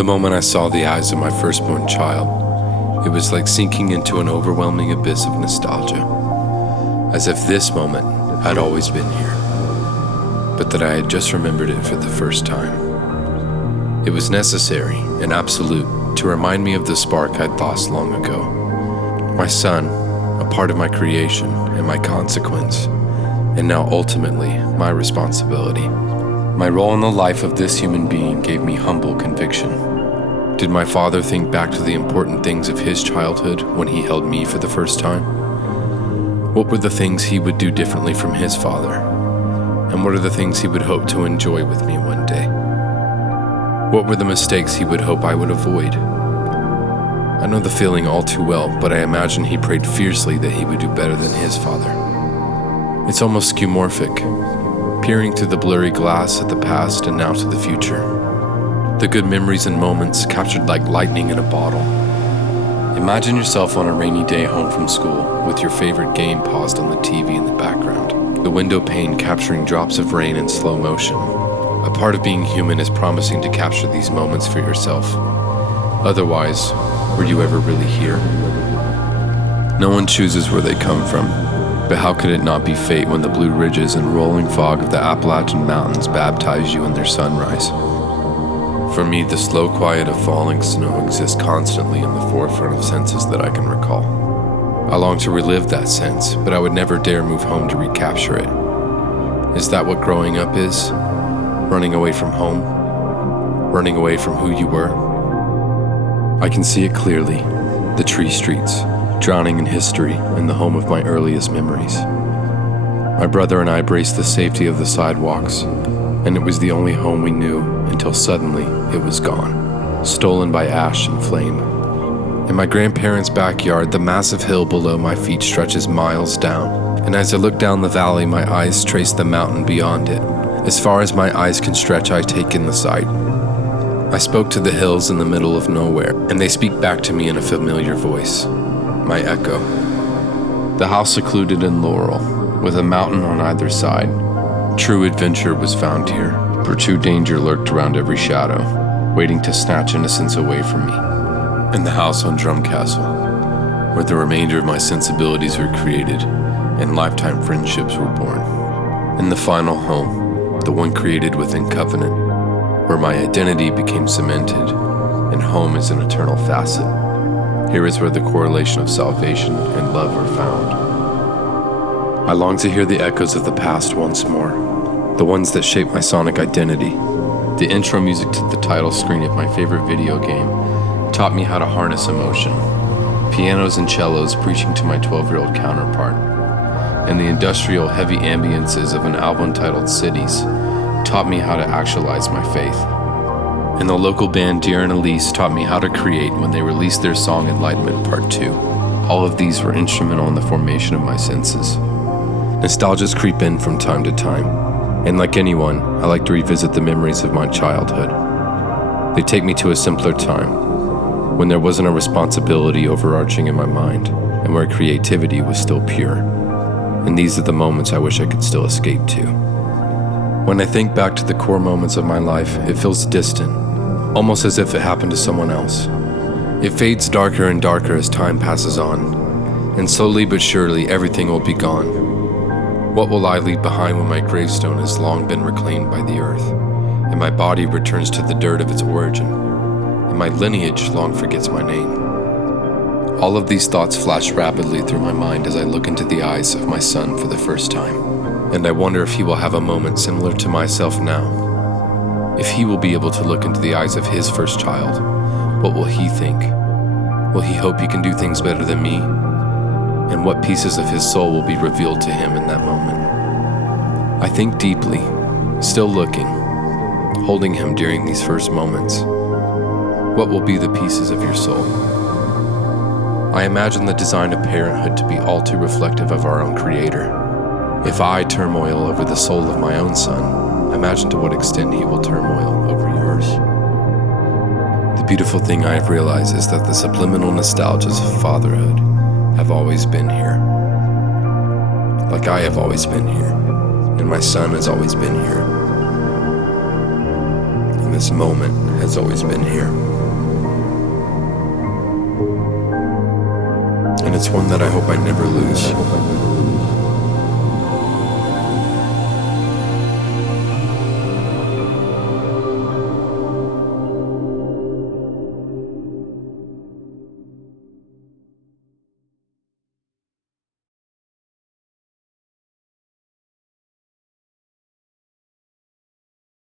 The moment I saw the eyes of my firstborn child, it was like sinking into an overwhelming abyss of nostalgia, as if this moment had always been here, but that I had just remembered it for the first time. It was necessary and absolute to remind me of the spark I'd lost long ago. My son, a part of my creation and my consequence, and now ultimately my responsibility. My role in the life of this human being gave me humble conviction. Did my father think back to the important things of his childhood when he held me for the first time? What were the things he would do differently from his father? And what are the things he would hope to enjoy with me one day? What were the mistakes he would hope I would avoid? I know the feeling all too well, but I imagine he prayed fiercely that he would do better than his father. It's almost skeuomorphic, peering through the blurry glass at the past and now to the future. The good memories and moments captured like lightning in a bottle. Imagine yourself on a rainy day home from school with your favorite game paused on the TV in the background, the window pane capturing drops of rain in slow motion. A part of being human is promising to capture these moments for yourself. Otherwise, were you ever really here? No one chooses where they come from, but how could it not be fate when the blue ridges and rolling fog of the Appalachian Mountains baptize you in their sunrise? For me, the slow quiet of falling snow exists constantly in the forefront of senses that I can recall. I long to relive that sense, but I would never dare move home to recapture it. Is that what growing up is? Running away from home? Running away from who you were? I can see it clearly, the tree streets, drowning in history and the home of my earliest memories. My brother and I braced the safety of the sidewalks, and it was the only home we knew until suddenly it was gone, stolen by ash and flame. In my grandparents' backyard, the massive hill below my feet stretches miles down, and as I look down the valley, my eyes trace the mountain beyond it. As far as my eyes can stretch, I take in the sight. I spoke to the hills in the middle of nowhere, and they speak back to me in a familiar voice, my echo. The house secluded in Laurel, with a mountain on either side. True adventure was found here, for true danger lurked around every shadow, waiting to snatch innocence away from me. And the house on Drum Castle, where the remainder of my sensibilities were created, and lifetime friendships were born. And the final home, the one created within covenant, where my identity became cemented, and home is an eternal facet. Here is where the correlation of salvation and love are found. I long to hear the echoes of the past once more, the ones that shaped my sonic identity. The intro music to the title screen of my favorite video game taught me how to harness emotion. Pianos and cellos preaching to my 12-year-old counterpart, and the industrial heavy ambiances of an album titled Cities taught me how to actualize my faith. And the local band Dear and Elise taught me how to create when they released their song Enlightenment Part 2. All of these were instrumental in the formation of my senses. Nostalgias creep in from time to time, and like anyone, I like to revisit the memories of my childhood. They take me to a simpler time, when there wasn't a responsibility overarching in my mind, and where creativity was still pure. And these are the moments I wish I could still escape to. When I think back to the core moments of my life, it feels distant, almost as if it happened to someone else. It fades darker and darker as time passes on, and slowly but surely everything will be gone. What will I leave behind when my gravestone has long been reclaimed by the earth, and my body returns to the dirt of its origin, and my lineage long forgets my name? All of these thoughts flash rapidly through my mind as I look into the eyes of my son for the first time. And I wonder if he will have a moment similar to myself now. If he will be able to look into the eyes of his first child, what will he think? Will he hope he can do things better than me? And what pieces of his soul will be revealed to him in that moment? I think deeply, still looking, holding him during these first moments. What will be the pieces of your soul? I imagine the design of parenthood to be all too reflective of our own Creator. If I turmoil over the soul of my own son, imagine to what extent he will turmoil over yours. The beautiful thing I have realized is that the subliminal nostalgias of fatherhood have always been here. Like I have always been here, and my son has always been here. And this moment has always been here. And it's one that I hope I never lose.